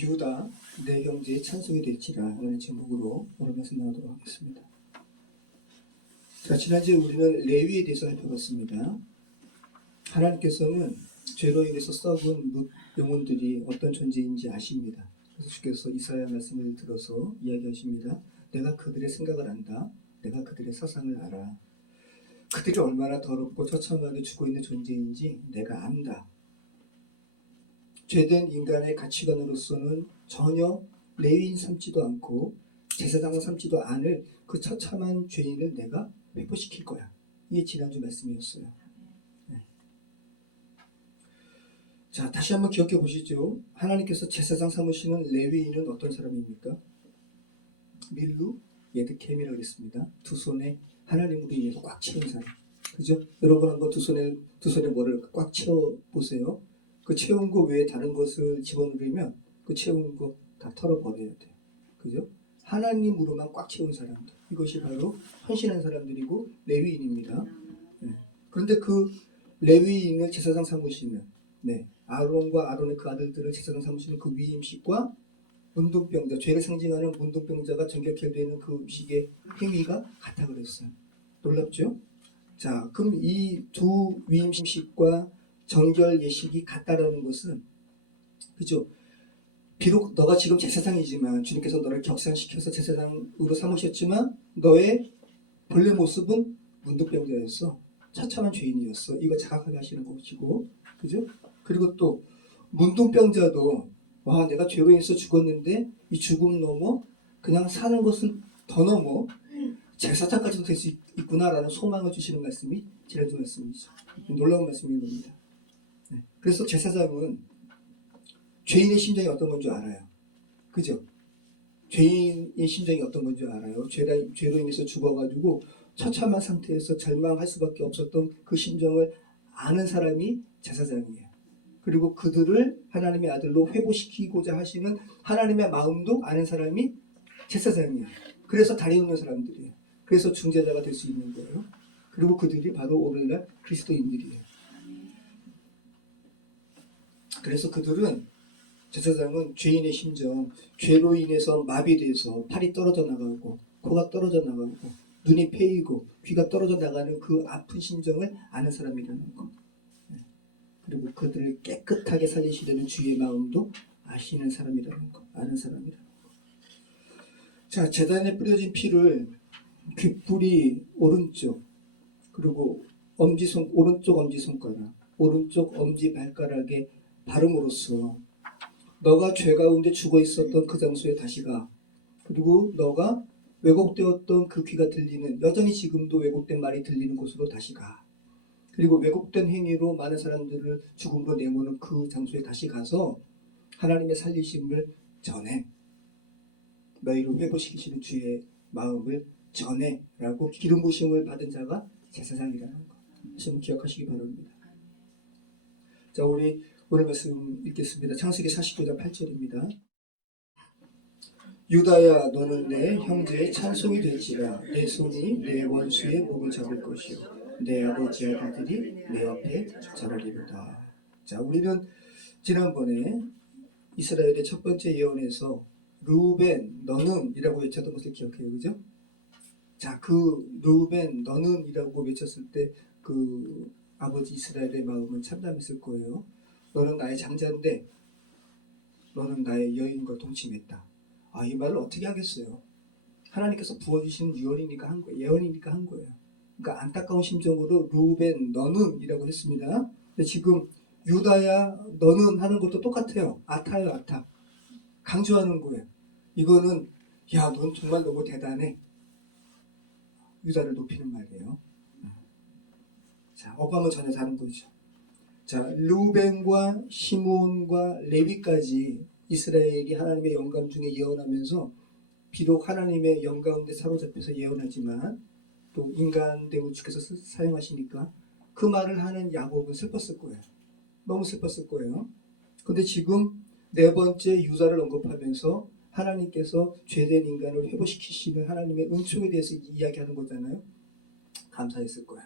유다 내 형제의 찬송이 될지라 라는 제목으로 오늘 말씀 나누도록 하겠습니다. 자, 지난주에 우리는 레위에 대해서 살펴봤습니다. 하나님께서는 죄로 인해서 썩은 영혼들이 어떤 존재인지 아십니다. 그래서 주께서 이사야 말씀을 들어서 이야기하십니다. 내가 그들의 생각을 안다. 내가 그들의 사상을 알아. 그들이 얼마나 더럽고 처참하게 죽어있는 존재인지 내가 안다. 죄된 인간의 가치관으로서는 전혀 레위인 삼지도 않고 제사장을 삼지도 않을 그 처참한 죄인을 내가 회복시킬 거야. 이게 지난주 말씀이었어요. 네. 자, 다시 한번 기억해 보시죠. 하나님께서 제사장 삼으시는 레위인은 어떤 사람입니까? 밀루 예드캠이라고 했습니다. 두 손에 하나님으로 인해서 꽉 채운 사람. 그죠? 여러분 한번 두 손에 뭐를 꽉 채워 보세요. 그 채운 거 외에 다른 것을 집어넣으면 그 채운 거 다 털어버려야 돼요. 그죠? 하나님으로만 꽉 채운 사람들. 이것이 바로 헌신한 사람들이고 레위인입니다. 네. 그런데 그 레위인을 제사장 삼으시는 아론과 아론의 그 아들들을 제사장 삼으시는 그 위임식과 문둥병자, 죄를 상징하는 문둥병자가 정결케 되는 그 음식의 행위가 같아 그랬어요. 놀랍죠? 자, 그럼 이 두 위임식과 정결 예식이 같다라는 것은, 그죠? 비록 너가 지금 제사장이지만 주님께서 너를 격상시켜서 제사장으로 삼으셨지만 너의 본래 모습은 문둥병자였어. 처참한 죄인이었어. 이거 자각하게 하시는 것이고, 그죠? 그리고 또 문둥병자도 와, 내가 죄로 인해서 죽었는데 이 죽음 넘어 그냥 사는 것은 더 넘어 제사장까지도 될 수 있구나라는 소망을 주시는 말씀이 지난주 말씀이죠. 놀라운 말씀인 겁니다. 네. 그래서 제사장은 죄인의 심정이 어떤 건 줄 알아요. 그죠? 죄인의 심정이 어떤 건 줄 알아요. 죄로 인해서 죽어가지고 처참한 상태에서 절망할 수밖에 없었던 그 심정을 아는 사람이 제사장이에요. 그리고 그들을 하나님의 아들로 회복시키고자 하시는 하나님의 마음도 아는 사람이 제사장이에요. 그래서 다리 놓는 사람들이에요. 그래서 중재자가 될 수 있는 거예요. 그리고 그들이 바로 오늘날 그리스도인들이에요. 그래서 그들은, 제사장은 죄인의 심정, 죄로 인해서 마비돼서 팔이 떨어져 나가고 코가 떨어져 나가고 눈이 패이고 귀가 떨어져 나가는 그 아픈 심정을 아는 사람이라는 것. 그리고 그들을 깨끗하게 살리시려는 주의 마음도 아시는 사람이라는 것, 아는 사람이라는 것. 자, 제단에 뿌려진 피를 귓불이 오른쪽, 그리고 오른쪽 엄지손가락, 오른쪽 엄지발가락에 바름으로써 너가 죄 가운데 죽어 있었던 그 장소에 다시 가. 그리고 너가 왜곡되었던 그 귀가 들리는, 여전히 지금도 왜곡된 말이 들리는 곳으로 다시 가. 그리고 왜곡된 행위로 많은 사람들을 죽음으로 내모는 그 장소에 다시 가서 하나님의 살리심을 전해. 너희를 회복시키시는 주의 마음을 전해. 라고 기름 부심을 받은 자가 제사장이라는 것. 지금 기억하시기 바랍니다. 자, 우리 오늘 말씀 읽겠습니다. 창세기 49장 8절입니다. 유다야, 너는 내 형제의 찬송이 될지라. 내 손이 내 원수의 목을 잡을 것이요 내 아버지 아들들이 내 앞에 자라리로다. 자, 우리는 지난번에 이스라엘의 첫 번째 예언에서 르우벤 너는 이라고 외쳤던 것을 기억해요. 그죠? 자, 그 르우벤 너는 이라고 외쳤을 때 그 아버지 이스라엘의 마음은 참담했을 거예요. 너는 나의 장자인데 너는 나의 여인과 동침했다. 아, 이 말을 어떻게 하겠어요? 하나님께서 부어주신 유언이니까 한 거예요. 예언이니까 한 거예요. 그러니까 안타까운 심정으로 르우벤 너는 이라고 했습니다. 근데 지금 유다야 너는 하는 것도 똑같아요. 아타요, 아타. 강조하는 거예요. 이거는 야, 넌 정말 너무 대단해. 유다를 높이는 말이에요. 자, 어감은 전혀 다른 거죠. 자, 르우벤과 시몬과 레위까지 이스라엘이 하나님의 영감 중에 예언하면서 비록 하나님의 영가운데 사로잡혀서 예언하지만 또 인간됨을 주께서 사용하시니까 그 말을 하는 야곱은 슬펐을 거예요. 너무 슬펐을 거예요. 근데 지금 네 번째 유다를 언급하면서 하나님께서 죄된 인간을 회복시키시는 하나님의 은총에 대해서 이야기하는 거잖아요. 감사했을 거야.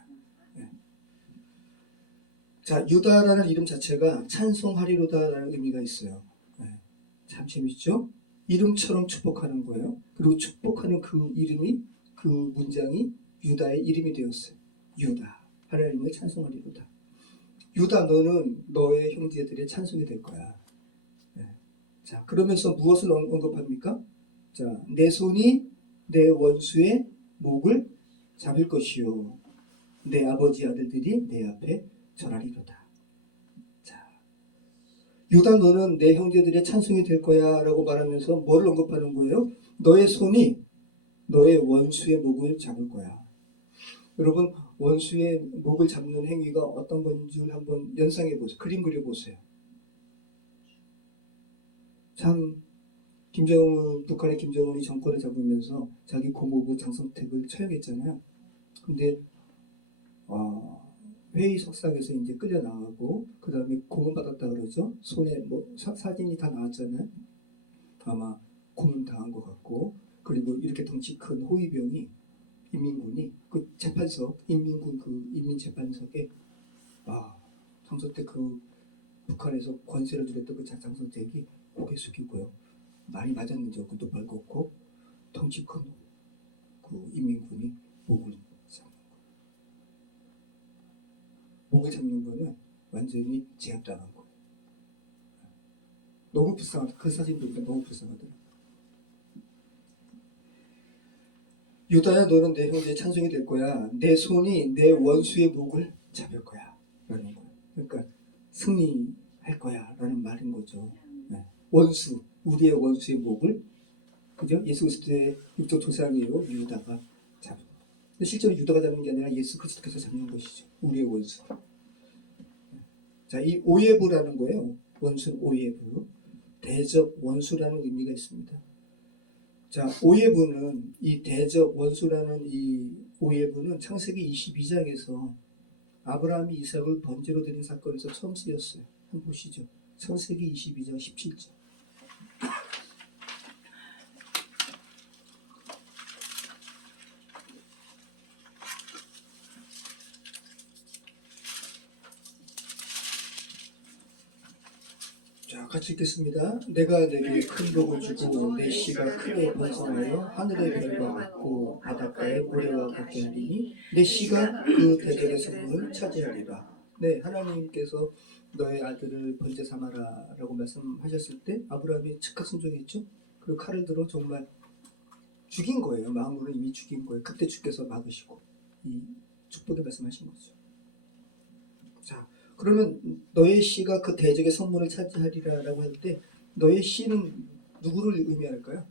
네. 자, 유다라는 이름 자체가 찬송하리로다라는 의미가 있어요. 네. 참 재밌죠? 이름처럼 축복하는 거예요. 그리고 축복하는 그 이름이, 그 문장이 유다의 이름이 되었어요. 유다, 하나님을 찬송하리로다. 유다, 너는 너의 형제들의 찬송이 될 거야. 네. 자, 그러면서 무엇을 언급합니까? 자, 내 손이 내 원수의 목을 잡을 것이요, 내 아버지 아들들이 내 앞에 절하리로다. 자, 유다, 너는 내 형제들의 찬송이 될 거야 라고 말하면서 뭘 언급하는 거예요? 너의 손이 너의 원수의 목을 잡을 거야. 여러분, 원수의 목을 잡는 행위가 어떤 건지 한번 연상해 보세요. 그림 그려 보세요. 참, 북한의 김정은이 정권을 잡으면서 자기 고모부 장성택을 처형했잖아요. 근데 회의 석상에서 이제 끌려 나가고, 그 다음에 고문받았다 그러죠. 손에 뭐 사진이 다 나왔잖아요. 아마 고문 당한 것 같고, 그리고 이렇게 덩치 큰 호위병이, 인민군이 그 재판석, 인민군 그 인민재판석에 장성택, 그 북한에서 권세를 누렸던 그 장성택이 고개 숙이고요. 많이 맞았는지 얼굴도 벌겋고, 덩치 큰 그 인민군이 목을 잡는 거예요. 목을 잡는 거는 완전히 제압당한 거예요. 너무 불쌍하다. 그 사진 보니까 너무 불쌍하더라고요. 유다야, 너는 내 형제의 찬송이 될 거야. 내 손이 내 원수의 목을 잡을 거야 라는 거예요. 그러니까 승리할 거야 라는 말인 거죠. 네. 원수, 우리의 원수의 목을, 그죠? 예수 그리스도의 육적 조상이요 유다가 잡은 거예요. 근데 실제로 유다가 잡는 게 아니라 예수 그리스도께서 잡는 것이죠. 우리의 원수. 자, 이 오예부라는 거예요. 원수 오예부. 대적 원수라는 의미가 있습니다. 자, 오예부는, 이 대적 원수라는 이 오예부는 창세기 22장에서 아브라함이 이삭을 번제로 드린 사건에서 처음 쓰였어요. 한번 보시죠. 창세기 22장 17절. 자, 같이 읽겠습니다. 내가 내게 큰 복을 주고 내 씨가 크게 번성하여 하늘의 별과 같고 바닷가의 모래와 같게 하리니 내 씨가 그 대적의 성문을 차지하리라. 네, 하나님께서 너의 아들을 번제 삼아라 라고 말씀하셨을 때 아브라함이 즉각 순종했죠. 그리고 칼을 들어 정말 죽인 거예요. 마음으로는 이미 죽인 거예요. 그때 주께서 막으시고 이 축복의 말씀하신 거죠. 자, 그러면 너의 씨가 그 대적의 성문을 차지하리라 라고 할 때 너의 씨는 누구를 의미할까요?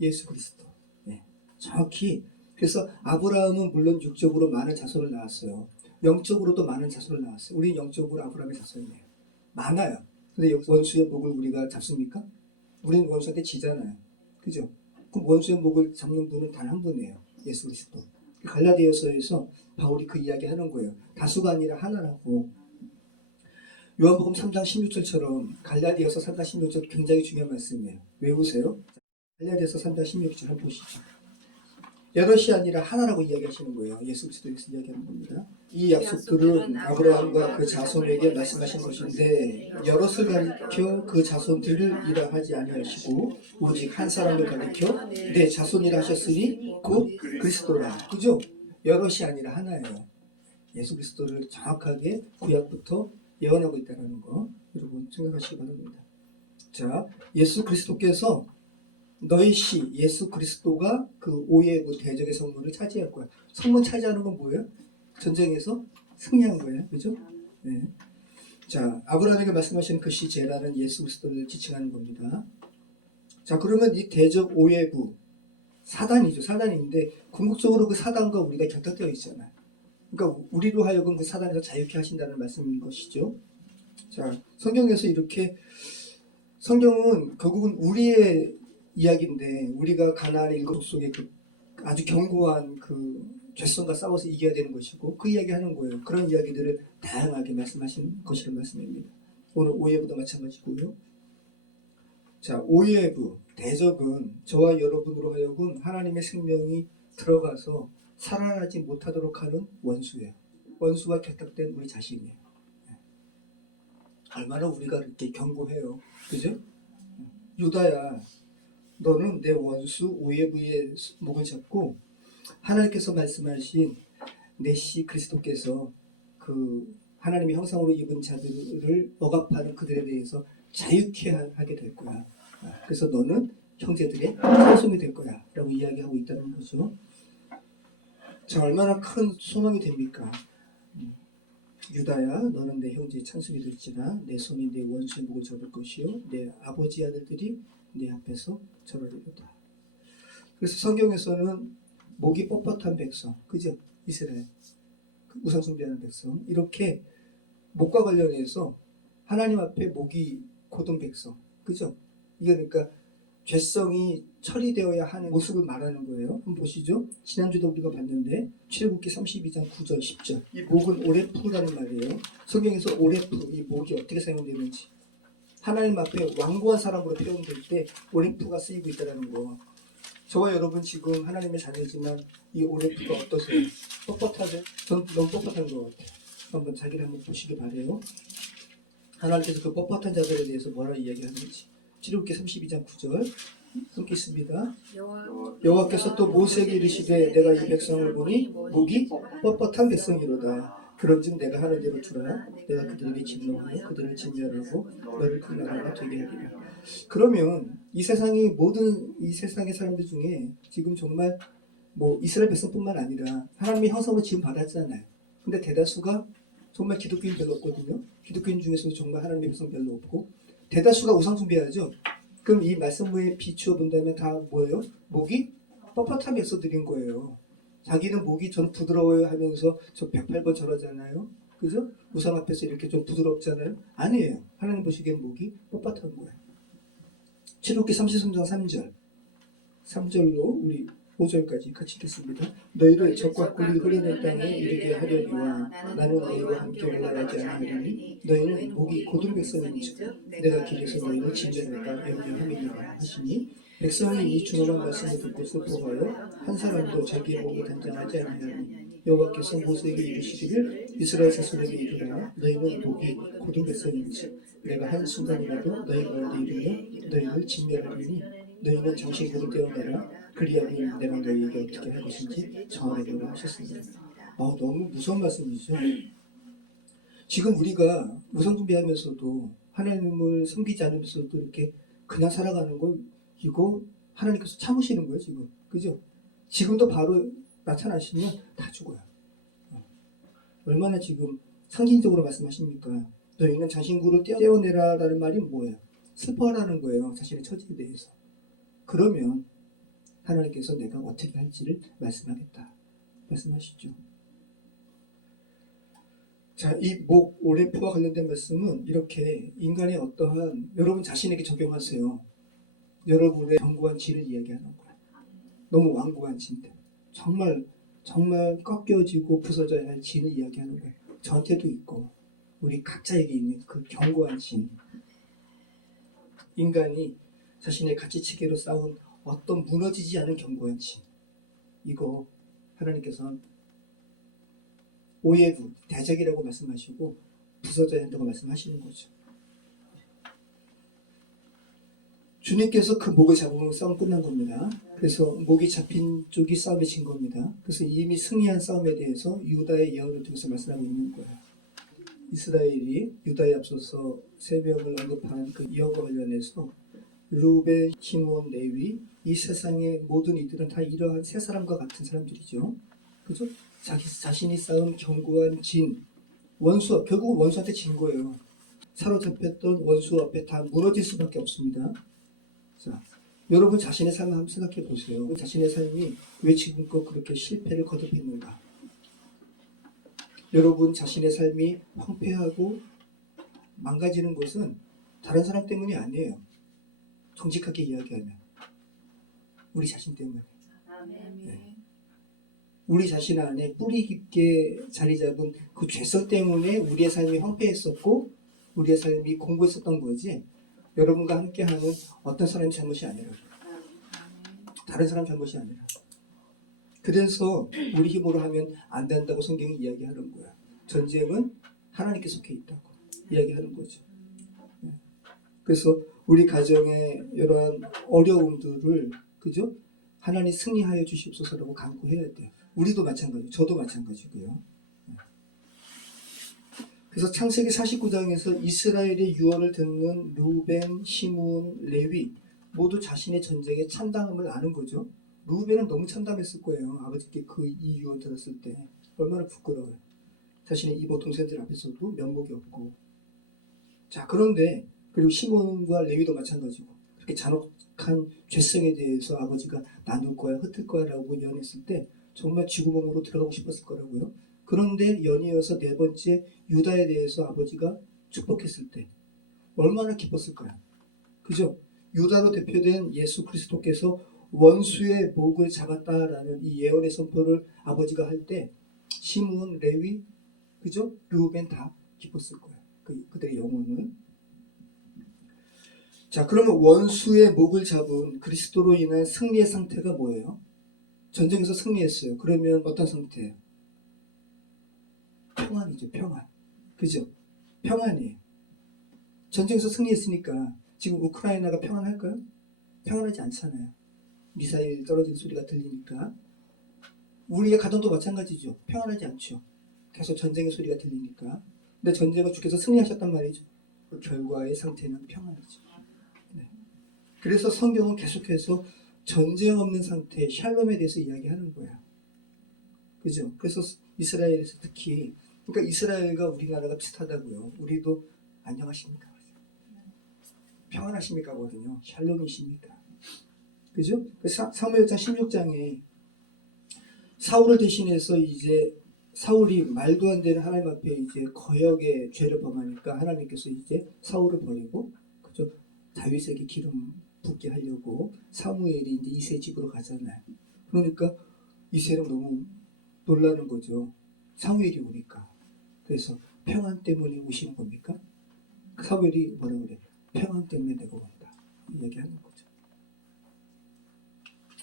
예수 그리스도. 네, 정확히. 그래서 아브라함은 물론 육적으로 많은 자손을 낳았어요. 영적으로도 많은 자손을 낳았어요. 우리는 영적으로 아브라함의 자손이에요. 많아요. 근데 원수의 목을 우리가 잡습니까? 우리는 원수한테 지잖아요. 그죠? 그럼 원수의 목을 잡는 분은 단 한 분이에요. 예수 그리스도. 갈라디아서에서 바울이 그 이야기 하는 거예요. 다수가 아니라 하나라고. 요한복음 3장 16절처럼 갈라디아서 3장 16절 굉장히 중요한 말씀이에요. 외우세요. 갈라디아서 3장 16절 한번 보시죠. 여럿이 아니라 하나라고 이야기하시는 거예요. 예수 그리스도에서 이야기하는 겁니다. 이 약속들은 아브라함과 그 자손에게 말씀하신 것인데 여럿을 가리켜 그 자손들을 이라 하지 아니하시고 오직 한 사람을 가리켜 내 자손이라 하셨으니 곧 그리스도라. 그죠? 여럿이 아니라 하나예요. 예수 그리스도를 정확하게 구약부터 예언하고 있다는 거 여러분 생각하시기 바랍니다. 자, 예수 그리스도께서 너희 씨 예수 그리스도가 그 오예부 대적의 성문을 차지할 거야. 성문 차지하는 건 뭐예요? 전쟁에서 승리한 거예요. 그죠? 네. 자, 아브라함에게 말씀하신 그 씨 제라는 예수 그리스도를 지칭하는 겁니다. 자, 그러면 이 대적 오예부 사단이죠. 사단인데 궁극적으로 그 사단과 우리가 결탁되어 있잖아요. 그러니까 우리로 하여금 그 사단에서 자유케 하신다는 말씀인 것이죠. 자, 성경에서 이렇게 성경은 결국은 우리의 이야기인데 우리가 가나안의 일곱 속에 그 아주 견고한 그 죄성과 싸워서 이겨야 되는 것이고 그 이야기하는 거예요. 그런 이야기들을 다양하게 말씀하신 것이라는 말씀입니다. 오늘 오예부도 마찬가지고요. 자, 오예부 대적은 저와 여러분으로 하여금 하나님의 생명이 들어가서 살아나지 못하도록 하는 원수예요. 원수와 결탁된 우리 자신이에요. 얼마나 우리가 이렇게 견고해요. 그죠? 유다야, 너는 내 원수 오예부의 목을 잡고 하나님께서 말씀하신 메시 그리스도께서 그 하나님의 형상으로 입은 자들을 억압하는 그들에 대해서 자유케 하게 될 거야. 그래서 너는 형제들의 찬송이 될 거야 라고 이야기하고 있다는 거죠. 자, 얼마나 큰 소망이 됩니까? 유다야, 너는 내 형제의 찬송이 될지라 내 손이 내 원수의 목을 잡을 것이요 내 아버지 아들들이 내 앞에서 절하리로다. 그래서 성경에서는 목이 뻣뻣한 백성, 그죠? 이스라엘 우상 숭배하는 백성, 이렇게 목과 관련해서 하나님 앞에 목이 곧은 백성, 그죠? 이게 그러니까 죄성이 처리되어야 하는 모습을 말하는 거예요. 한번 보시죠. 지난주도 우리가 봤는데 출애굽기 32장 9절 10절, 이 목은 오레프라는 말이에요. 성경에서 오레프, 이 목이 어떻게 사용되는지, 하나님 앞에 완고한 사람으로 표현될 때 오레프가 쓰이고 있다는 거. 저와 여러분 지금 하나님의 자녀지만 이 오레프가 어떠세요? 뻣뻣하죠? 전 너무 뻣뻣한 것 같아요. 한번 자기를 한번 보시기 바래요. 하나님께서 그 뻣뻣한 자들에 대해서 뭐라고 이야기하는지. 출애굽기 32장 9절 함께 있습니다. 여호와께서 또 모세에게 이르시되 내가 이 백성을 보니 목이 뻣뻣한 백성이로다. 그런즉 내가 하는 대로 두라. 내가 그들에게 진노하여 그들을 진멸하고 너를 큰 나라가 되게 하리라. 그러면 이 세상의 모든 이 세상의 사람들 중에 지금 정말 뭐 이스라엘 백성뿐만 아니라 하나님의 형상으로 지금 받았잖아요. 근데 대다수가 정말 기독교인 별로 없거든요. 기독교인 중에서도 정말 하나님의 백성 별로 없고 대다수가 우상 숭배하죠. 그럼 이 말씀에 비추어 본다면 다 뭐예요? 목이 뻣뻣한 백성들인 거예요. 자기는 목이 전 부드러워요 하면서 저 108번 절하잖아요. 그죠? 우상 앞에서 이렇게 좀 부드럽잖아요. 아니에요. 하나님 보시기엔 목이 뻣뻣한 거예요. 출애굽기 33장 3절로 우리 5절까지 같이 읽겠습니다. 너희를 적과 꿀이 흐르는 땅에 이르게 하려니와 나는 너희와 함께 올라가지 아니하리니 너희는 목이 곧은 백성인즉 내가 길에서 너희를 진멸할까 염려함이니라 하시니 백성이 이 준엄한 말씀을 듣고 슬퍼하여 한 사람도 자기의 목을 단장하지 아니하니 여호와께서 모세에게 이르시기를 이스라엘 자손에게 이르라 너희는 목이 곧은 백성인즉 내가 한 순간이라도 너희 가운데 이르며 너희를 진멸하리니 너희는 장식으로 떼어내라. 그리하면 내가 너희에게 어떻게 할 것인지 정하리라 하셨습니다. 너무 무서운 말씀이죠. 지금 우리가 우상 숭배하면서도 하나님을 섬기지 않으면서도 이렇게 그냥 살아가는 거 이거 하나님께서 참으시는 거예요 지금. 그죠? 지금도 바로 나타나시면 다 죽어요. 얼마나 지금 상징적으로 말씀하십니까? 너희는 장신구를 떼어내라라는 말이 뭐예요? 슬퍼하라는 거예요. 자신의 처지에 대해서. 그러면 하나님께서 내가 어떻게 할지를 말씀하겠다. 말씀하시죠. 자, 이 목 오레프와 관련된 말씀은 이렇게 인간의 어떠한 여러분 자신에게 적용하세요. 여러분의 견고한 진을 이야기하는 거예요. 너무 완고한 진들. 정말 꺾여지고 부서져야 할 진을 이야기하는 거예요. 저한테도 있고 우리 각자에게 있는 그 견고한 진. 인간이 자신의 가치체계로 쌓은 어떤 무너지지 않은 견고한 진. 이거 하나님께서는 오예부, 대적이라고 말씀하시고 부서져야 한다고 말씀하시는 거죠. 주님께서 그 목을 잡으면 싸움 끝난 겁니다. 그래서 목이 잡힌 쪽이 싸움에 진 겁니다. 그래서 이미 승리한 싸움에 대해서 유다의 예언을 통해서 말씀하고 있는 거예요. 이스라엘이 유다에 앞서서 세 명을 언급한 그 예언과 관련해서 루벤, 시므온, 레위, 이 세상의 모든 이들은 다 이러한 세 사람과 같은 사람들이죠. 그죠? 자신이 쌓은 견고한 진, 원수, 결국은 원수한테 진 거예요. 사로잡혔던 원수 앞에 다 무너질 수밖에 없습니다. 자, 여러분 자신의 삶을 한번 생각해 보세요. 자신의 삶이 왜 지금껏 그렇게 실패를 거듭했는가? 여러분 자신의 삶이 황폐하고 망가지는 것은 다른 사람 때문이 아니에요. 정직하게 이야기하면 우리 자신 때문에. 네. 우리 자신 안에 뿌리 깊게 자리 잡은 그 죄성 때문에 우리의 삶이 황폐했었고 우리의 삶이 공고했었던 거지 여러분과 함께하는 어떤 사람의 잘못이 아니라 다른 사람 잘못이 아니라. 그래서 우리 힘으로 하면 안 된다고 성경이 이야기하는 거야. 전쟁은 하나님께 속해 있다고 이야기하는 거죠. 그래서 우리 가정의 이러한 어려움들을 그죠? 하나님 승리하여 주시옵소서라고 간구해야 돼요. 우리도 마찬가지, 저도 마찬가지고요. 그래서 창세기 49장에서 이스라엘의 유언을 듣는 루벤, 시므온, 레위 모두 자신의 전쟁에 참담함을 아는 거죠. 루벤은 너무 참담했을 거예요. 아버지께 이 유언 들었을 때 얼마나 부끄러워요. 자신의 이모 동생들 앞에서도 면목이 없고. 자, 그런데 그리고 시몬과 레위도 마찬가지고 그렇게 잔혹한 죄성에 대해서 아버지가 나눌 거야, 흩을 거야 라고 예언했을 때 정말 쥐구멍으로 들어가고 싶었을 거라고요. 그런데 연이어서 네 번째 유다에 대해서 아버지가 축복했을 때 얼마나 기뻤을까요? 그죠? 유다로 대표된 예수 그리스도께서 원수의 목을 잡았다라는 이 예언의 선포를 아버지가 할 때 시므온, 레위, 그죠? 르우벤 다 기뻤을 거예요. 그들의 영혼은. 자, 그러면 원수의 목을 잡은 그리스도로 인한 승리의 상태가 뭐예요? 전쟁에서 승리했어요. 그러면 어떤 상태예요? 평안이죠, 평안. 그죠? 평안이에요. 전쟁에서 승리했으니까 지금 우크라이나가 평안할까요? 평안하지 않잖아요. 미사일 떨어지는 소리가 들리니까. 우리의 가정도 마찬가지죠. 평안하지 않죠. 계속 전쟁의 소리가 들리니까. 근데 전쟁을 주께서 승리하셨단 말이죠. 그 결과의 상태는 평안이죠. 네. 그래서 성경은 계속해서 전쟁 없는 상태, 샬롬에 대해서 이야기하는 거예요. 그죠? 그래서 이스라엘에서 특히, 그러니까 이스라엘과 우리나라가 비슷하다고요. 우리도 안녕하십니까? 평안하십니까? 거든요. 샬롬이십니까? 그죠? 사무엘상 16장에 사울을 대신해서 이제 사울이 말도 안 되는 하나님 앞에 이제 거역의 죄를 범하니까 하나님께서 이제 사울을 버리고 그죠? 다윗에게 기름 붓게 하려고 사무엘이 이제 이세 집으로 가잖아요. 그러니까 이세는 너무 놀라는 거죠. 사무엘이 오니까. 그래서 평안 때문에 오시는 겁니까? 사무엘이 뭐라 그래? 평안 때문에 내가 온다. 이야기하는 거죠.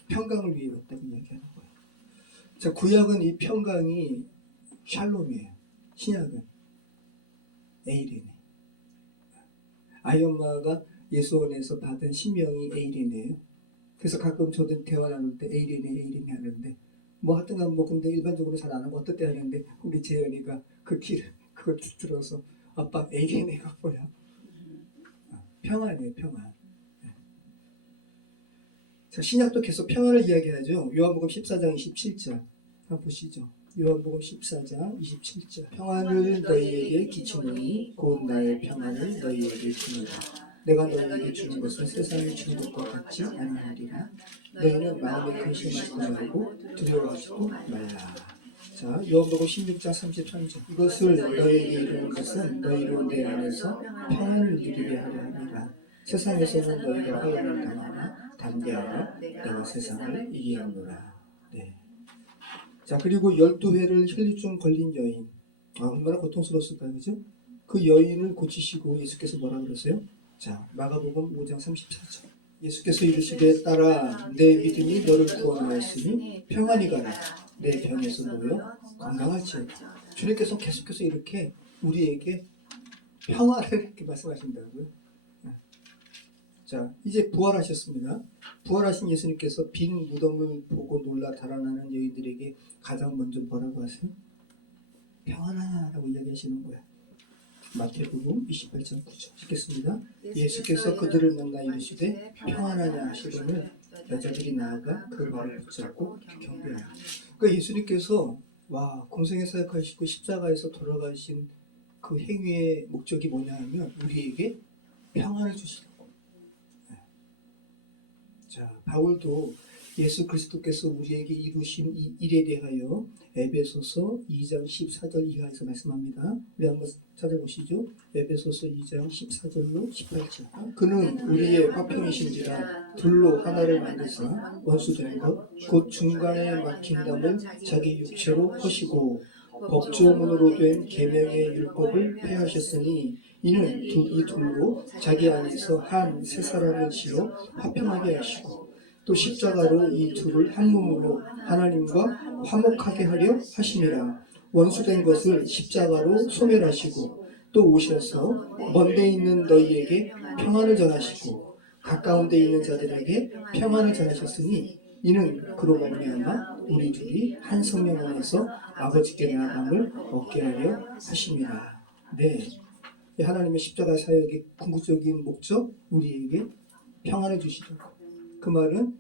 평강을 위해 왔다고 이야기하는 거예요. 자, 구약은 이 평강이 샬롬이에요. 신약은 에이린이에요. 아이 엄마가 예수원에서 받은 신명이 에이린이에요. 그래서 가끔 저도 대화 나눌 때 에이린이 하는데 뭐 하여튼간 뭐 근데 일반적으로 잘 안 하고 어떨 때 하는데 우리 재현이가 그걸 들어서 아빠 에이린이가 뭐야? 평안이에요, 평안. 자, 신약도 계속 평안을 이야기하죠. 요한복음 14장 27절 한번 보시죠. 요한복음 14장 27절 평안을 너희에게 끼치노니 곧 나의 평안을 너희에게 주노라. 내가 너희에게 주는 것은 세상이 주는 것과 같지 아니하리라. 너희는 마음에 근심하지 말고 두려워하지도 말라. 자, 요한복음 16장 33절 이것을 너희에게 이루는 것은 너희로 내 안에서 평안을 누리게 하려 함이라. 세상에서는 너희가 환난을 당하나 담대하라. 내가 세상을 이기었노라. 네. 자, 그리고 12회를 혈류증 걸린 여인. 얼마나 고통스러웠을까요? 그죠? 그 여인을 고치시고 예수께서 뭐라 그러세요? 자, 마가복음 5장 34절. 예수께서 이르시되 딸아 내 믿음이 너를 구원하였으니 평안히 가라. 내 병에서 놓여 건강할지어다. 주님께서 계속해서 이렇게 우리에게 평안을 이렇게 말씀하신다고요. 자, 이제 부활하셨습니다. 부활하신 예수님께서 빈 무덤을 보고 놀라 달아나는 여인들에게 가장 먼저 뭐라고 하세요? 평안하냐라고 이야기하시는 거예요. 마태복음 28장 9절 읽겠습니다. 예수께서 그들을 만나 이르시되 평안하냐 하시더니 여자들이 나아가 그 발을 붙잡고 경배하니. 그러니까 예수님께서 공생의 사역하시고 십자가에서 돌아가신 그 행위의 목적이 뭐냐 하면 우리에게 평안을 주시는 거예요. 자, 바울도 예수 그리스도께서 우리에게 이루신 이 일에 대하여 에베소서 2장 14절 이하에서 말씀합니다. 우리 한번 찾아보시죠. 에베소서 2장 14절로 18절. 그는 우리의 화평이신지라 둘로 하나를 만드사 원수된 것 곧 중간에 막힌 담을 자기 육체로 허시고 법조문으로 된 계명의 율법을 폐하셨으니 이는 이 둘로 자기 안에서 한 새 사람을 지어 화평하게 하시고 또 십자가로 이 둘을 한 몸으로 하나님과 화목하게 하려 하심이라. 원수된 것을 십자가로 소멸하시고 또 오셔서 먼데 있는 너희에게 평안을 전하시고 가까운 데 있는 자들에게 평안을 전하셨으니 이는 그로 말미암아 우리 둘이 한 성령 안에서 아버지께 나아감을 얻게 하려 하십니다. 네, 하나님의 십자가 사역의 궁극적인 목적, 우리에게 평안을 주시려고. 그 말은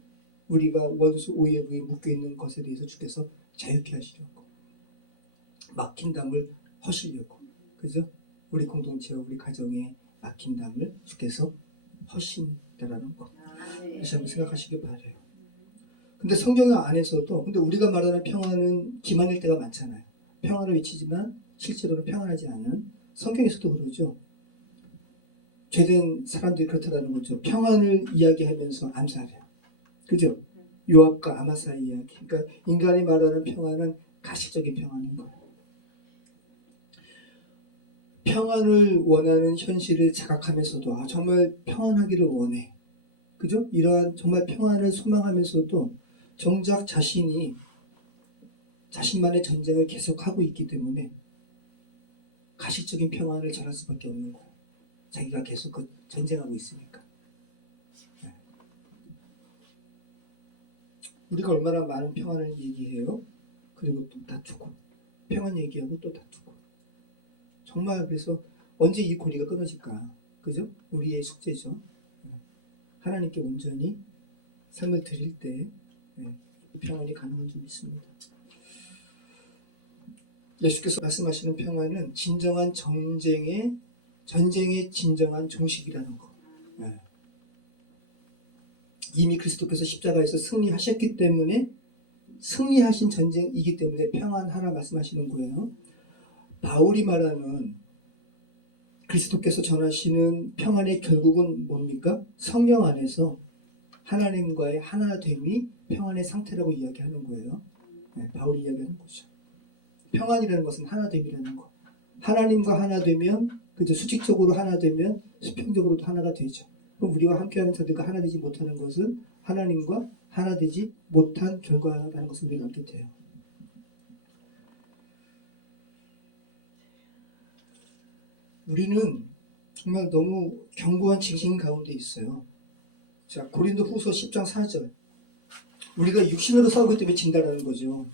우리가 원수 오해부에 묶여있는 것에 대해서 주께서 자유케 하시려고, 막힌 담을 허시려고, 그죠? 우리 공동체와 우리 가정에 막힌 담을 주께서 허신다라는 것, 다시 한번 생각하시길 바라요. 근데 성경 안에서도, 근데 우리가 말하는 평안은 기만일 때가 많잖아요. 평안을 외치지만 실제로는 평안하지 않은, 성경에서도 그러죠. 죄된 사람들이 그렇다라는 거죠. 평안을 이야기하면서 암살해요. 그죠? 요압과 아마사의 이야기. 그러니까 인간이 말하는 평안은 가시적인 평안인 거예요. 평안을 원하는 현실을 자각하면서도 정말 평안하기를 원해. 그죠? 이러한 정말 평안을 소망하면서도 정작 자신이 자신만의 전쟁을 계속하고 있기 때문에 가시적인 평안을 전할 수밖에 없는 거예요. 자기가 계속 그 전쟁하고 있으니까. 네. 우리가 얼마나 많은 평안을 얘기해요. 그리고 또 다투고, 평안 얘기하고 또 다투고. 정말 그래서 언제 이 고리가 끊어질까? 그죠? 우리의 숙제죠. 하나님께 온전히 삶을 드릴 때 평안이 가능한 줄 믿습니다. 예수께서 말씀하시는 평안은 진정한 전쟁의 진정한 종식이라는 거. 이미 그리스도께서 십자가에서 승리하셨기 때문에, 승리하신 전쟁이기 때문에 평안하라 말씀하시는 거예요. 바울이 말하는 그리스도께서 전하시는 평안의 결국은 뭡니까? 성령 안에서 하나님과의 하나됨이 평안의 상태라고 이야기하는 거예요. 바울이 이야기하는 거죠. 평안이라는 것은 하나됨이라는 거. 하나님과 하나 되면, 그죠? 수직적으로 하나 되면 수평적으로도 하나가 되죠. 그럼 우리와 함께하는 자들과 하나 되지 못하는 것은 하나님과 하나 되지 못한 결과라는 것을 우리가 알게 돼요. 우리는 정말 너무 견고한 징신 가운데 있어요. 자, 고린도 후서 10장 4절. 우리가 육신으로 싸우기 때문에 진다라는 거죠.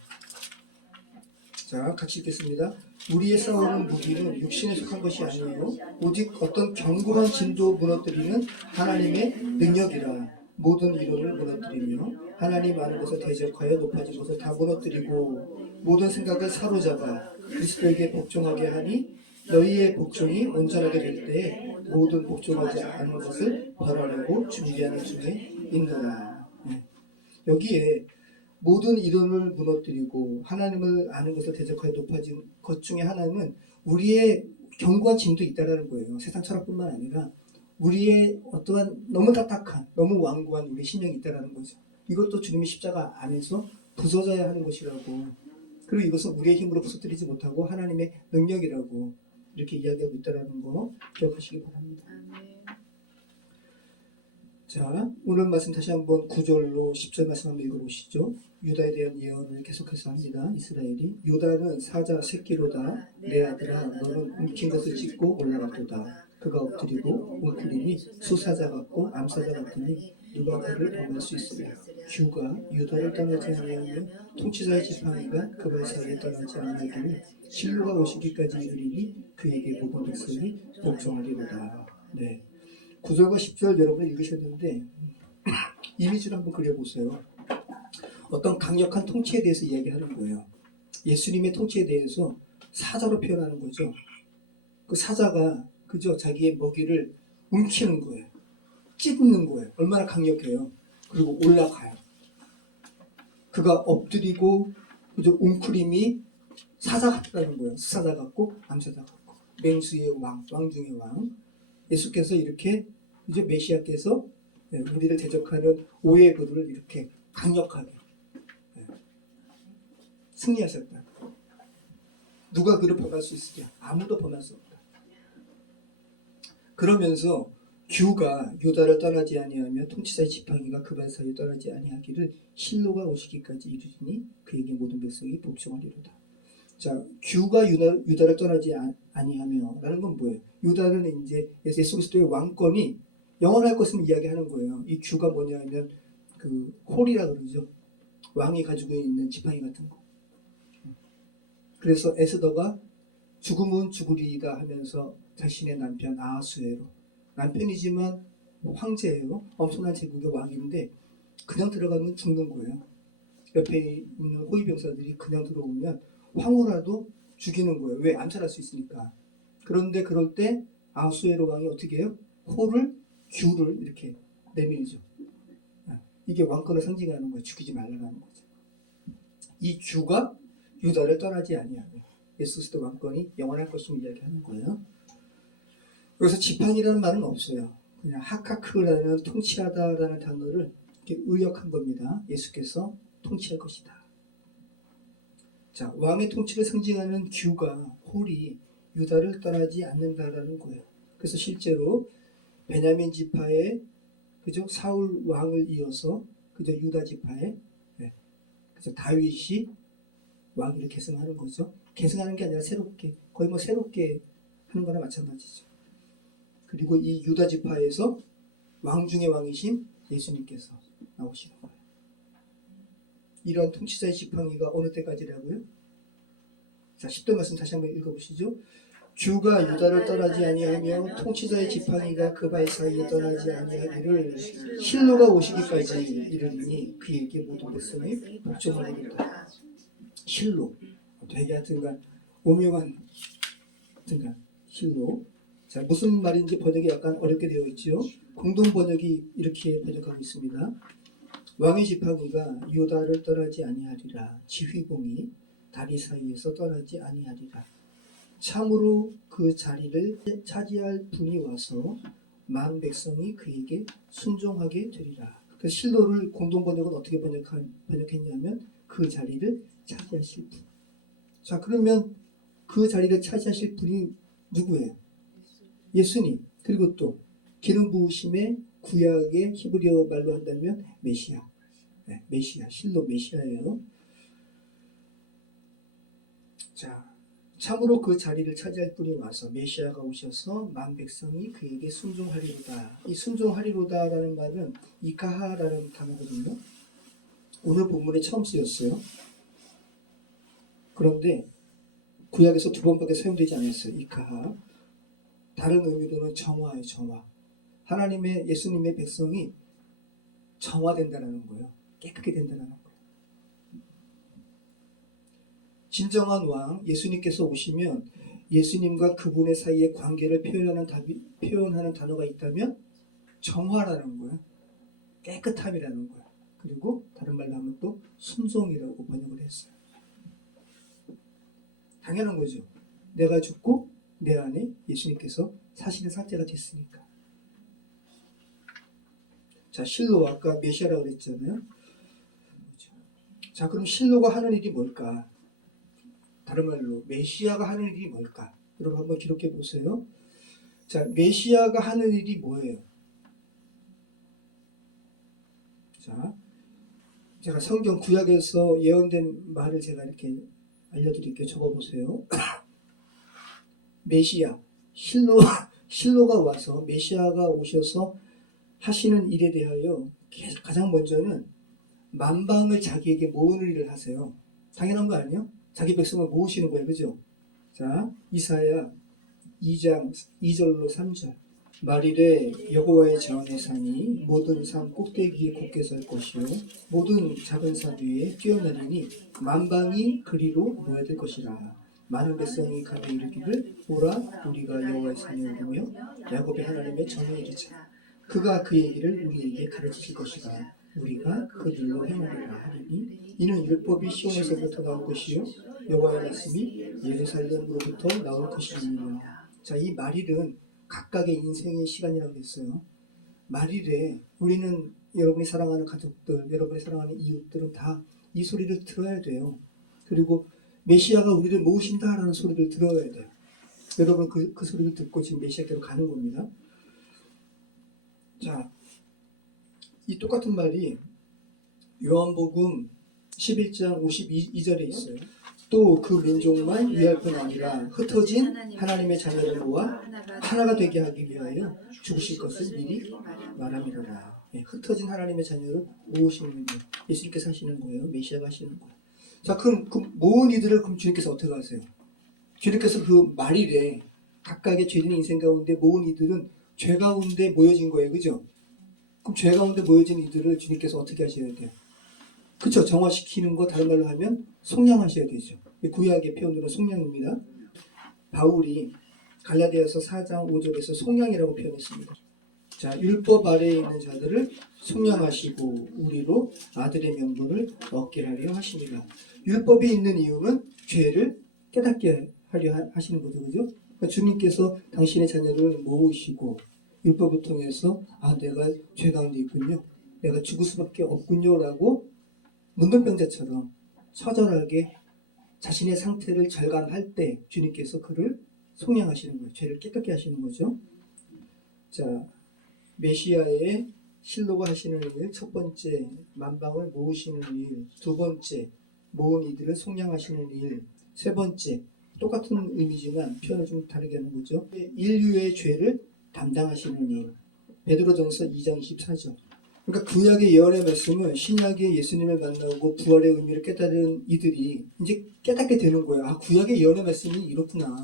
자, 같이 읽겠습니다. 우리의 싸우는 무기는 육신에 속한 것이 아니에요. 오직 어떤 견고한 진도 무너뜨리는 하나님의 능력이라. 모든 이론을 무너뜨리며 하나님 아는 것을 대적하여 높아진 것을 다 무너뜨리고 모든 생각을 사로잡아 그리스도에게 복종하게 하니 너희의 복종이 온전하게 될 때에 모든 복종하지 않은 것을 벌하려고 준비하는 중에 있노라. 여기에 모든 이론을 무너뜨리고 하나님을 아는 것을 대적하여 높아진 것 중에 하나는 우리의 견고한 짐도 있다는 거예요. 세상 철학뿐만 아니라 우리의 어떠한 너무 딱딱한, 너무 완고한 우리 심령이 있다는 거죠. 이것도 주님의 십자가 안에서 부서져야 하는 것이라고, 그리고 이것은 우리의 힘으로 부서뜨리지 못하고 하나님의 능력이라고 이렇게 이야기하고 있다는 거 기억하시기 바랍니다. 자, 오늘 말씀 다시 한번 9절로 10절 말씀 한번 읽어보시죠. 유다에 대한 예언을 계속해서 합니다. 이스라엘이 유다는 사자 새끼로다. 내 아들아 너는 움킨 것을 찢고 올라갔도다. 그가 엎드리고 웅크림이 수사자 같고 암사자 같으니 누가 그를 범할 수 있으랴. 규가 유다를 떠나지 아니하며 통치자의 지팡이가 그 발 사이에 떠나지 아니하기를 실로가 오시기까지 이르리니 그에게 모든 백성이 복종하리로다. 네. 9절과 10절 여러분이 읽으셨는데 이미지를 한번 그려보세요. 어떤 강력한 통치에 대해서 이야기하는 거예요. 예수님의 통치에 대해서 사자로 표현하는 거죠. 그 사자가 그저 자기의 먹이를 움키는 거예요. 찢는 거예요. 얼마나 강력해요. 그리고 올라가요. 그가 엎드리고 그저 웅크림이 사자 같다는 거예요. 사자 같고 암사자 같고 맹수의 왕, 왕 중의 왕. 예수께서 이렇게 이제 메시아께서 우리를 대적하는 오해의 그들을 이렇게 강력하게 승리하셨다. 누가 그를 범할 수 있으랴? 아무도 범할 수 없다. 그러면서 규가 유다를 떠나지 아니하며 통치자의 지팡이가 그 발 사이에 떠나지 아니하기를 실로가 오시기까지 이르리니 그에게 모든 백성이 복종하리로다. 자, 규가 유다를 떠나지 아니하며 라는 건 뭐예요? 유다는 이제 예수 그리스도의 왕권이 영원할 것을 이야기하는 거예요. 이 규가 뭐냐면 그 홀이라 그러죠. 왕이 가지고 있는 지팡이 같은 거. 그래서 에스더가 죽음은 죽으리이다 하면서 자신의 남편 아하수에로, 남편이지만 황제예요. 엄청난 제국의 왕인데 그냥 들어가면 죽는 거예요. 옆에 있는 호위병사들이 그냥 들어오면 황후라도 죽이는 거예요. 왜? 암살할 수 있으니까. 그런데 그럴 때 아하수에로 왕이 어떻게 해요? 규를 이렇게 내밀죠. 이게 왕권을 상징하는 거예요. 죽이지 말라는 거죠. 이 규가 유다를 떠나지 아니하며 예수 그리스도 왕권이 영원할 것임을 이야기하는 거예요. 여기서 지팡이라는 말은 없어요. 그냥 하카크라는 통치하다라는 단어를 이렇게 의역한 겁니다. 예수께서 통치할 것이다. 자, 왕의 통치를 상징하는 규가 홀이 유다를 떠나지 않는다라는 거예요. 그래서 실제로 베냐민 지파의 그죠? 사울 왕을 이어서 그죠? 유다 지파의 그래서 다윗이 왕위를 계승하는 거죠. 계승하는 게 아니라 새롭게 거의 뭐 새롭게 하는 거나 마찬가지죠. 그리고 이 유다 지파에서 왕 중의 왕이신 예수님께서 나오시는 거예요. 이러한 통치자의 지팡이가 어느 때까지라고요? 자, 10절 말씀 다시 한번 읽어보시죠. 규가 유다를 떠나지 아니하며 통치자의 지팡이가 그 발 사이에 떠나지 아니하기를 실로가 오시기까지 이르리니 그에게 모든 백성이 복종을 하겠다. 실로, 되게 하여튼간 오묘한 하여튼간 실로. 자, 무슨 말인지 번역이 약간 어렵게 되어 있죠. 공동 번역이 이렇게 번역하고 있습니다. 왕의 지팡이가 유다를 떠나지 아니하리라. 지휘봉이 다리 사이에서 떠나지 아니하리라. 참으로 그 자리를 차지할 분이 와서 만 백성이 그에게 순종하게 되리라. 그 실로를 공동 번역은 어떻게 번역했냐면 그 자리를 차지하실 분. 자, 그러면 그 자리를 차지하실 분이 누구예요? 예수님. 그리고 또 기름 부으심의 구약의 히브리어 말로 한다면 메시아. 네, 메시아. 실로 메시아예요. 자, 참으로 그 자리를 차지할 분이 와서 메시아가 오셔서 만 백성이 그에게 순종하리로다. 이 순종하리로다라는 말은 이카하라는 단어거든요. 오늘 본문에 처음 쓰였어요. 그런데 구약에서 두 번밖에 사용되지 않았어요. 이카하. 다른 의미로는 정화예요. 정화. 하나님의 예수님의 백성이 정화된다는 거예요. 깨끗게 된다는 거예요. 진정한 왕 예수님께서 오시면 예수님과 그분의 사이의 관계를 표현하는 단어가 있다면 정화라는 거예요. 깨끗함이라는 거예요. 그리고 다른 말로 하면 또 순종이라고 번역을 했어요. 당연한 거죠. 내가 죽고 내 안에 예수님께서 사시는 상태가 됐으니까. 자, 실로 아까 메시아라고 그랬잖아요. 자, 그럼 실로가 하는 일이 뭘까? 다른 말로 메시아가 하는 일이 뭘까? 여러분 한번 기록해 보세요. 자, 메시아가 하는 일이 뭐예요? 자, 제가 성경 구약에서 예언된 말을 제가 이렇게 알려드릴게요. 적어보세요. 메시아, 실로가 와서 메시아가 오셔서 하시는 일에 대하여 가장 먼저는 만방을 자기에게 모으는 일을 하세요. 당연한 거 아니에요? 자기 백성을 모으시는 거예요. 그죠? 자, 이사야 2장 2절로 3절. 말일에 여호와의 전의 산이 모든 산 꼭대기에 굳게 설 것이요 모든 작은 산 위에 뛰어내리니 만방이 그리로 모여들 것이라. 많은 백성이 가되 이르기를 오라 우리가 여호와의 산에 오르며 야곱의 하나님의 전에 이르자. 그가 그 얘기를 우리에게 가르치실 것이다. 우리가 그들로 행하리라 하리니 이는 율법이 시온에서부터 나올 것이요 여호와의 말씀이 예루살렘으로부터 나올 것이니라. 자, 이 말일은 각각의 인생의 시간이라고 했어요. 말일에 우리는 여러분이 사랑하는 가족들, 여러분이 사랑하는 이웃들은 다 이 소리를 들어야 돼요. 그리고 메시아가 우리를 모으신다라는 소리를 들어야 돼요. 여러분 그 소리를 듣고 지금 메시아께로 가는 겁니다. 자, 이 똑같은 말이 요한복음 11장 52절에 있어요. 또 그 민족만 위할 뿐 아니라 흩어진 하나님의 자녀를 모아 하나가 되게 하기 위하여 죽으실 것을 미리 말함이로라. 예, 흩어진 하나님의 자녀를 모으시는 거예요. 예수님께서 하시는 거예요. 메시아가 하시는 거예요. 자, 그럼 그 모은 이들을 그럼 주님께서 어떻게 하세요? 주님께서 그 말일에 각각의 죄된 인생 가운데 모은 이들은 죄 가운데 모여진 거예요. 그죠? 그럼 죄 가운데 모여진 이들을 주님께서 어떻게 하셔야 돼요? 그쵸? 정화시키는 거 다른 말로 하면 속량하셔야 되죠. 구약의 표현으로 속량입니다. 바울이 갈라디아서 4장 5절에서 속량이라고 표현했습니다. 자, 율법 아래에 있는 자들을 속량하시고 우리로 아들의 명분을 얻게 하려 하십니다. 율법이 있는 이유는 죄를 깨닫게 하려 하시는 거죠. 그죠? 그러니까 주님께서 당신의 자녀를 모으시고 율법을 통해서 내가 죄 가운데 있군요. 내가 죽을 수밖에 없군요. 라고 문둥병자처럼 처절하게 자신의 상태를 절감할 때 주님께서 그를 속량하시는 거예요. 죄를 깨끗게 하시는 거죠. 자, 메시아의 실로가 하시는 일, 첫 번째 만방을 모으시는 일, 두 번째 모은 이들을 속량하시는 일, 세 번째 똑같은 의미지만 표현을 좀 다르게 하는 거죠. 인류의 죄를 담당하시는 일. 베드로전서 2장 24절. 그러니까 구약의 예언의 말씀은 신약의 예수님을 만나고 부활의 의미를 깨달은 이들이 이제 깨닫게 되는 거야. 구약의 예언의 말씀이 이렇구나.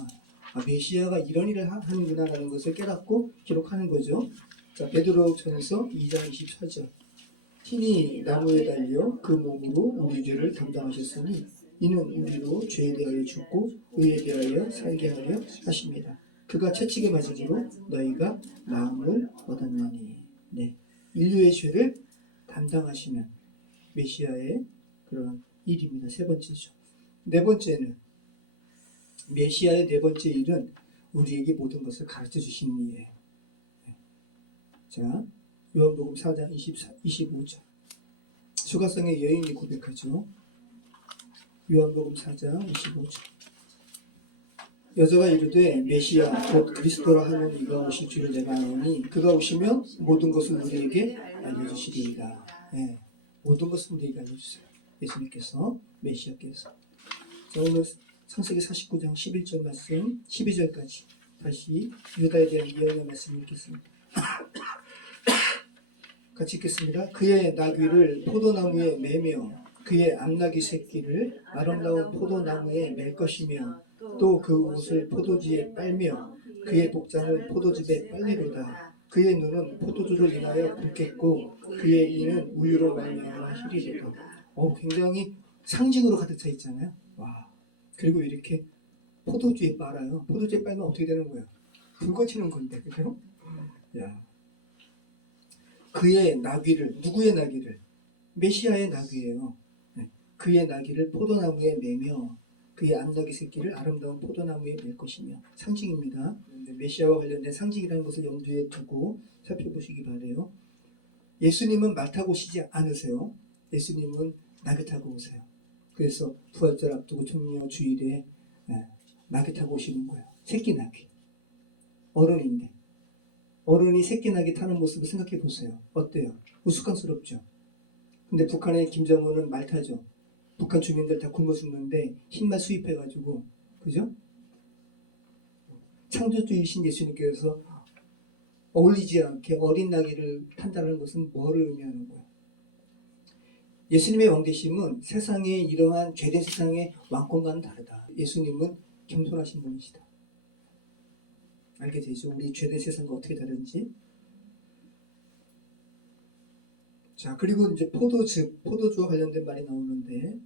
메시아가 이런 일을 하는구나 라는 것을 깨닫고 기록하는 거죠. 자, 베드로전서 2장 24절. 신이 나무에 달려 그 몸으로 우리 죄를 담당하셨으니 이는 우리로 죄에 대하여 죽고 의에 대하여 살게 하려 하십니다. 그가 채찍에 맞으므로 너희가 나음을 얻었나니. 네. 인류의 죄를 담당하시는 메시아의 그런 일입니다. 세 번째죠. 네 번째는 메시아의 네 번째 일은 우리에게 모든 것을 가르쳐 주시는 일이에요. 자, 요한복음 4장 25절. 수가성의 여인이 고백하죠. 요한복음 4장 25절. 여자가 이르되 메시아 곧 그리스도라 하는 이가 오실 줄을 내가 아노니 그가 오시면 모든 것을 우리에게 알려주시리이다. 네, 모든 것을 우리에게 알려주세요. 예수님께서, 메시아께서. 자, 오늘 창세기 49장 11절 말씀 12절까지 다시 유다에 대한 예언의 말씀 읽겠습니다. 같이 읽겠습니다. 그의 나귀를 포도나무에 매며 그의 암나귀 새끼를 아름다운 포도나무에 맬 것이며 또 그 옷을 포도주에 빨며 그의 복장을 포도즙에 빨리로다. 그의 눈은 포도주를 인하여 붉겠고 그의 이는 우유로 말미암아 희리로다. 굉장히 상징으로 가득 차 있잖아요. 와. 그리고 이렇게 포도주에 빨아요. 포도주에 빨면 어떻게 되는 거예요? 붉어지는 건데, 그죠? 야. 그의 나귀를, 누구의 나귀를? 메시아의 나귀예요. 그의 나귀를 포도나무에 매며 그의 암나귀 새끼를 아름다운 포도나무에 맬 것이며. 상징입니다. 메시아와 관련된 상징이라는 것을 염두에 두고 살펴보시기 바라요. 예수님은 말 타고 오시지 않으세요. 예수님은 나귀 타고 오세요. 그래서 부활절 앞두고 종려 주일에 나귀 타고 오시는 거예요. 새끼 나귀. 어른인데. 어른이 새끼 나귀 타는 모습을 생각해 보세요. 어때요? 우스꽝스럽죠? 근데 북한의 김정은은 말 타죠. 북한 주민들 다 굶어 죽는데 흰말 수입해가지고, 그죠? 창조주이신 예수님께서 어울리지 않게 어린 나귀를 탄다는 것은 뭐를 의미하는 거예요? 예수님의 왕되심은 세상의 이러한 죄된 세상의 왕권과는 다르다. 예수님은 겸손하신 분이시다. 알게 되죠? 우리 죄된 세상과 어떻게 다른지. 자, 그리고 이제 포도주와 관련된 말이 나오는데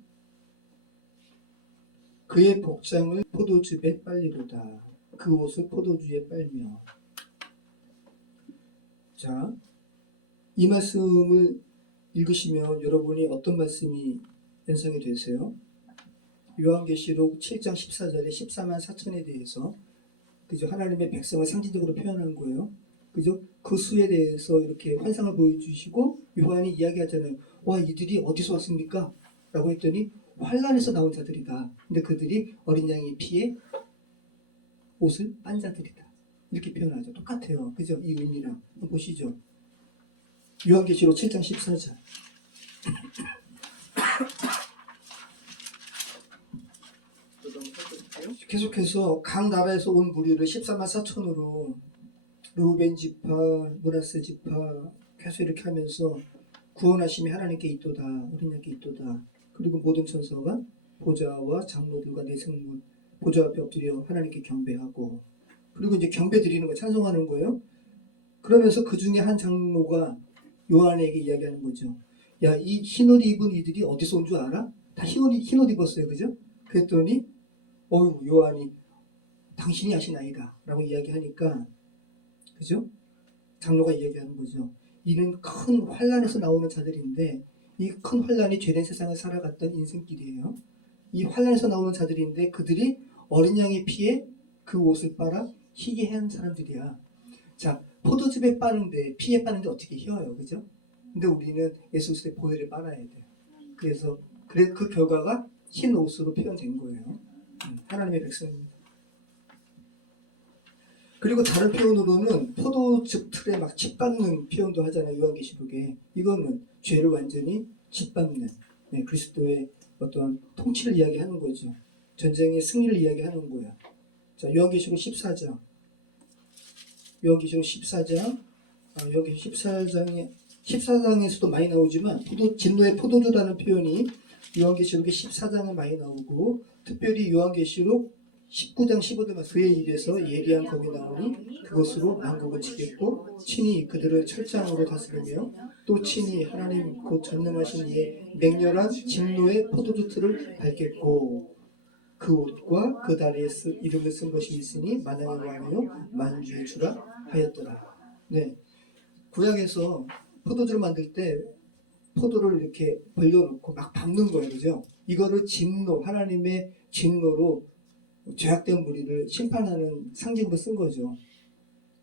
그의 복장을 포도즙에 빨리로다. 그 옷을 포도주에 빨며. 자, 이 말씀을 읽으시면 여러분이 어떤 말씀이 연상이 되세요? 요한계시록 7장 14절에 14만 4천에 대해서 그죠? 하나님의 백성을 상징적으로 표현한 거예요. 그죠? 그 수에 대해서 이렇게 환상을 보여주시고 요한이 이야기하잖아요. 와, 이들이 어디서 왔습니까? 라고 했더니 환란에서 나온 자들이다. 근데 그들이 어린 양의 피에 옷을 빤 자들이다. 이렇게 표현하죠. 똑같아요. 그죠? 이 의미랑. 한번 보시죠. 요한계시록 7장 14절. 계속해서 각 나라에서 온 무리를 14만 4천으로 루벤 지파, 므낫세 지파 계속 이렇게 하면서 구원하심이 하나님께 있도다, 우리에게 있도다. 그리고 모든 천사가 보좌와 장로들과 내생물 보좌 앞에 엎드려 하나님께 경배하고, 그리고 이제 경배 드리는 거, 찬송하는 거예요. 그러면서 그 중에 한 장로가 요한에게 이야기하는 거죠. 야, 이 흰옷 입은 이들이 어디서 온 줄 알아? 다 흰옷 입었어요, 그죠? 그랬더니 요한이 당신이 하시나이다 라고 이야기하니까, 그죠? 장로가 이야기하는 거죠. 이는 큰 환란에서 나오는 자들인데, 이 큰 환란이 죄된 세상을 살아갔던 인생길이에요. 이 환란에서 나오는 자들인데 그들이 어린 양의 피에 그 옷을 빨아 희게 한 사람들이야. 자, 포도즙에 빠는데, 피에 빠는데 어떻게 희어요, 그죠? 근데 우리는 예수 그리스도의 보혈을 빨아야 돼요. 그래서 그 결과가 흰 옷으로 표현된 거예요. 하나님의 백성입니다. 그리고 다른 표현으로는 포도즙 틀에 막 짓밟는 표현도 하잖아요, 요한계시록에. 이거는 죄를 완전히 짓밟는, 그리스도의 어떤 통치를 이야기하는 거죠. 전쟁의 승리를 이야기하는 거야. 자, 요한계시록 14장. 요한계시록 14장. 여기 14장에서도 많이 나오지만 진노의 포도주라는 표현이 요한계시록의 14장에 많이 나오고, 특별히 요한계시록 19장 15절 말씀, 그의 입에서 예리한 검이 나오니 그것으로 만국을 치겠고 친히 그들을 철장으로 다스리며 또 친히 하나님 곧 전능하신 이의 맹렬한 진노의 포도주 틀을 밟겠고 그 옷과 그 다리에 이름을 쓴 것이 있으니 만왕의 왕이요 만주의 주라 하였더라. 네, 구약에서 포도주를 만들 때 포도를 이렇게 벌려놓고 막 밟는 거예요, 그죠? 이거를 진노, 하나님의 진노로 죄악된 무리를 심판하는 상징으로 쓴 거죠.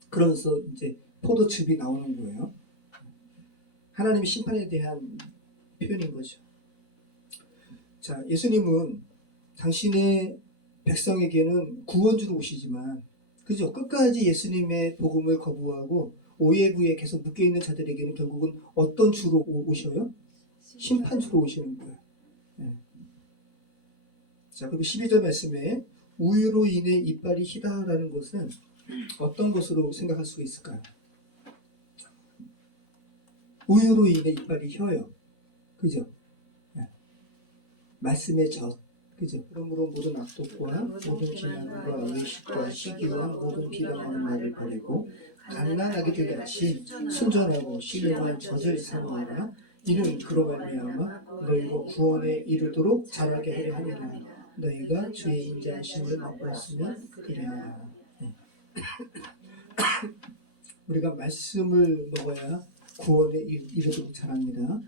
그러면서 이제 포도즙이 나오는 거예요. 하나님의 심판에 대한 표현인 거죠. 자, 예수님은 당신의 백성에게는 구원주로 오시지만, 그죠? 끝까지 예수님의 복음을 거부하고 오해부에 계속 묶여있는 자들에게는 결국은 어떤 주로 오셔요? 심판주로 오시는 거예요. 네. 자, 그리고 12절 말씀에 우유로 인해 이빨이 희다라는 것은 어떤 것으로 생각할 수 있을까요? 우유로 인해 이빨이 혀요. 그죠? 네. 말씀의 젖. 그죠? 그러므로 모든 악독과 모든 비난과 의식과 시기와 모든 비방하는 말을 버리고 갓난아기들 같이 순전하고 신령한 젖을 사모하라. 이는 그로 말미암아 너희로 구원에 이르도록 자라게 하려 함이라. 너희가 주의 인자하심을 맛보았으면 그리하라. 우리가 말씀을 먹어야 구원에 이르도록 자랍니다.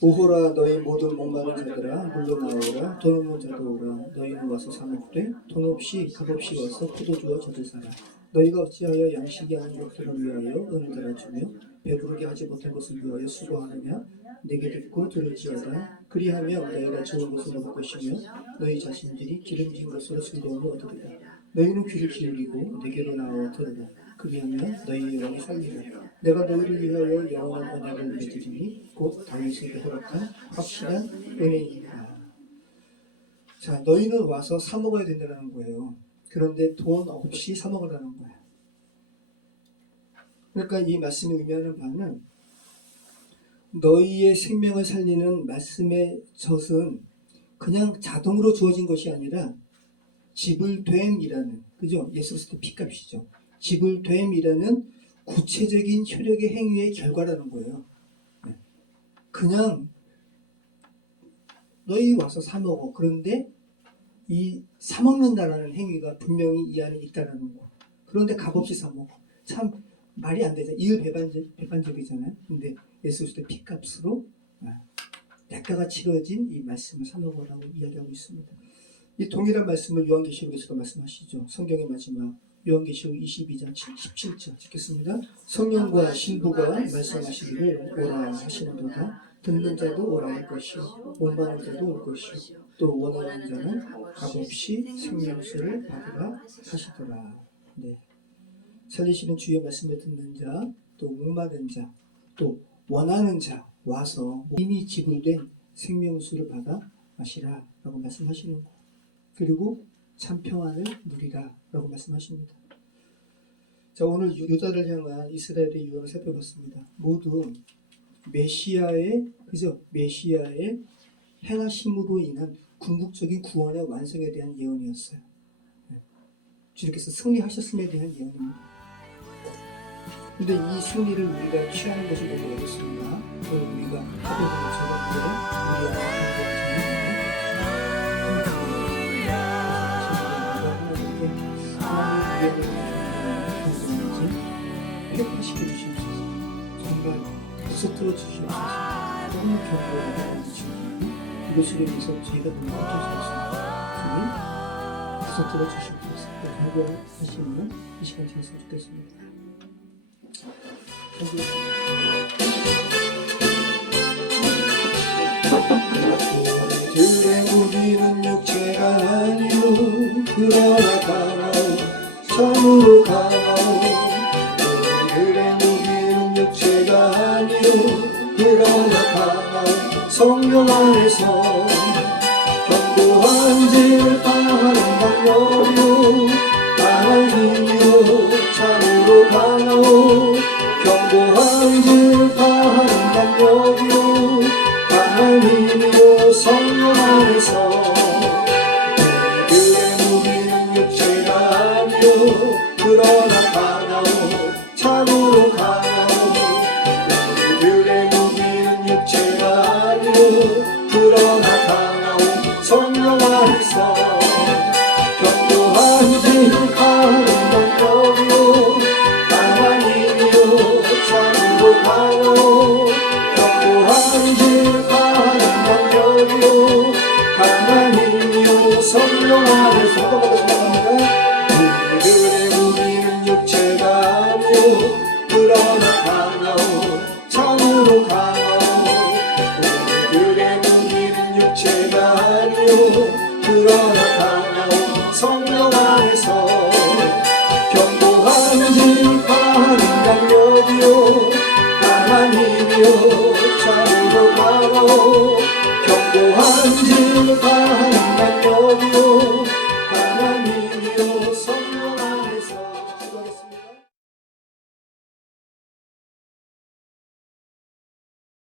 오호라 너희 모든 목마른 자들아 물러나오라. 돈 없는 자도 오라. 너희는 와서 사 먹되 돈 없이 값없이 와서 포도주와 젖을 사라. 너희가 어찌하여 양식이 아닌 것들을 위하여 은을 달아주며 배부르게 하지 못한 것을 위하여 수고하느냐. 내게 듣고 들을지어다. 그리하며 너희가 좋은 것을 먹을 것이며 너희 자신들이 기름진 것으로 즐거움을 얻으리라. 너희는 귀를 기울이고 내게로 나와 들으라. 그리하면 너희의 영이 살리라. 내가 너희를 위하여 영원한 언약을 맺으리니 곧 다윗에게 허락한 확실한 은혜이니라. 자, 너희는 와서 사 먹어야 된다는 거예요. 그런데 돈 없이 사 먹으라는 거예요. 그러니까 이 말씀이 의미하는 바는 너희의 생명을 살리는 말씀의 젖은 그냥 자동으로 주어진 것이 아니라 지불됨이라는, 그죠? 예수 그리스도 피값이죠. 지불됨이라는 구체적인 효력의 행위의 결과라는 거예요. 그냥 너희 와서 사 먹어. 그런데 이 사 먹는다라는 행위가 분명히 이 안에 있다라는 거. 그런데 값없이 사 먹어. 참 말이 안 되죠. 이율배반적이잖아요. 근데 예수 그리스도의 피값으로 대가가 치러진 이 말씀을 사 먹으라고 이야기하고 있습니다. 이 동일한 말씀을 요한계시록에서도 말씀하시죠. 성경의 마지막 요한계시록 22장 17절 읽겠습니다. 성령과 신부가 말씀하시기를 오라 하시는도다. 듣는 자도 오라 할 것이요 원하는 자도 올 것이요 또 원하는 자는 값없이 생명수를 받으라 하시더라. 네. 살리시는 주의 말씀을 듣는 자, 또 목마른 자, 또 원하는 자 와서 이미 지불된 생명수를 받아 마시라 라고 말씀하시는 거예요. 그리고 참 평안을 누리라 라고 말씀하십니다. 자, 오늘 유다를 향한 이스라엘의 유언을 살펴봤습니다. 모두 메시아의 행하심으로 인한 궁극적인 구원의 완성에 대한 예언이었어요. 주님께서 승리하셨음에 대한 예언입니다. 근데 이 승리를 우리가 취하는 것이 너무 어렵습니다. 오늘 우리가 하게 되는 저것들은 우리와 하나님께 회복시켜 주시옵소서. 정말 부서뜨려 주시옵소서. 너무 경고하고 주시옵소서. 이것으로 인해서 저희가 너무 걱정스럽습니다. 주님 부서뜨려 주시옵소서. 경고하시면 이 시간 지냈으면 좋겠습니다. 그의 무기는 육체가 아니요 그러나 강하오 참으로 강하오 그의 무기는 육체가 아니요 그러나 강하오 성령 안에서 견고한 질 바하는 강력이요 강한 힘이요 참으로 강하오 견고한 질 바하는 강력이요 강한 힘이요 성령 안에서 그의 무기는 육체가 아니요 그러나 강하오 참으로 강하오 그의 무기는 육체가 아니요 그러나 강하오 성령 안에서 견고한 질 바하는 강력이요 강한 힘이요 참으로 강하오 견고한 질 바하는 강력이요 강한 힘이요 성령 안에서 그들의 무기는 육체가 아니요 그러나 강하오 참으로 강하오 그들의 무기는 육체가 아니요 그러나 강하오 성령 안에서 견고한 질 바하는 강력이요 강한 힘이요 참으로 강하오 견고한 질 바하는